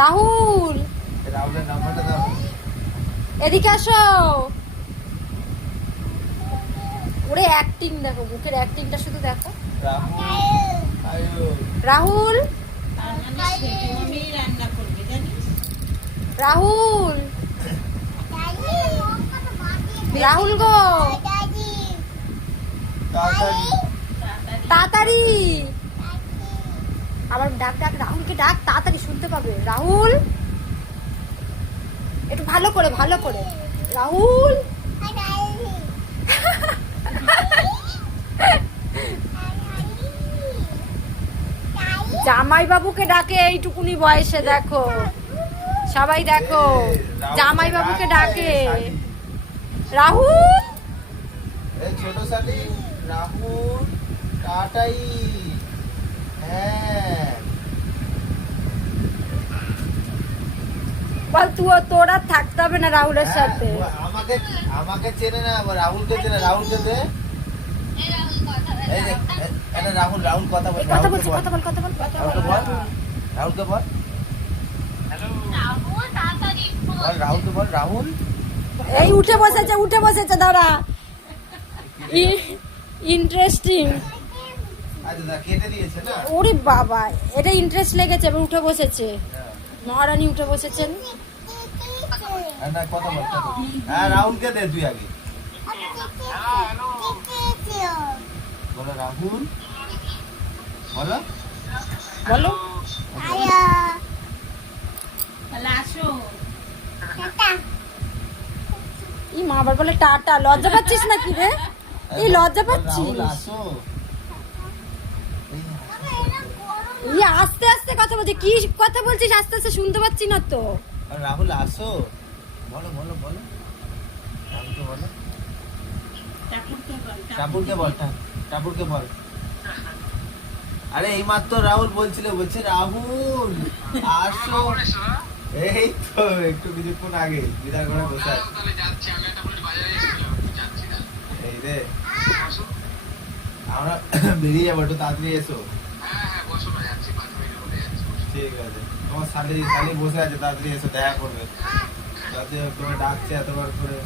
রাহুল, রাহুলের নাম্বারটা দাও। এদিকে আসো। ওরে অ্যাক্টিং দেখো, মুখের অ্যাক্টিংটা শুধু দেখো। রাহুল, আয়ো। রাহুল, রাহুল, রাহুল গো, তাড়াতাড়ি। তাড়াতাড়ি। আবার ডাক ডাক, রাহুলকে ডাক, তাড়াতাড়ি শুনতে পাবে। রাহুল, একটু ভালো করে, ভালো করে। রাহুল, জামাই বাবুকে ডাকে এইটুকুনি বয়সে, দেখো সবাই দেখো, জামাই বাবুকে ডাকে। রাহুল, এই ছোট শালি রাহুল, টাটাই। হ্যাঁ, বল তোর আর থাকতে হবে না রাহুলের সাথে। আমাকে আমাকে চেনে না, আবার রাহুলকে চেনে। রাহুলকে দে। এই যে, এটা রাহুল, রাহুল কথা বল। কথা বলছে, কথা বল, কথা বল, কথা বল। রাহুলকে বল, রাহুলকে বল, বল রাহুলকে বল। রাহুল, এই উঠে বসেছে, উঠে বসেছে, দাঁড়া। ইন্টারেস্টিং। আচ্ছা দা কেটে দিয়েছে না। ওরে বাবা, এটা ইন্টারেস্ট লেগেছে, এবার উঠে বসেছে। হ্যাঁ। মহারানী উঠে বসেছেন। না কথা বল, কথা বল। হ্যাঁ রাহুলকে দে তুই আগে। বলো রাহুল, বলো। বলো। ই মা আবার বলে টাটা। লজ্জা পাচ্ছিস নাকি রে? এই লজ্জা পাচ্ছিস? রাহুল আসো। ই আস্তে আস্তে কথা বলছিস, কি কথা বলছিস? আস্তে আস্তে শুনতে পাচ্ছি না তো। রাহুল আসো, বলো বলো বলো। রাহুলকে বলো। টাপুরকে বল, টাপুরকে বল। আরে এই মাত্র রাহুল বলছিল, বলছে রাহুল আসো। এই তো একটু কিছুক্ষণ আগে বিদায় করে বসে আছে। এই রে, আমরা বেরিয়ে যাবো, একটু তাড়াতাড়ি এসো। ঠিক আছে, তোমার শালি শালি বসে আছে, তাড়াতাড়ি এসো, দেখা করবে। যাতে তোমার ডাকছে এতবার করে।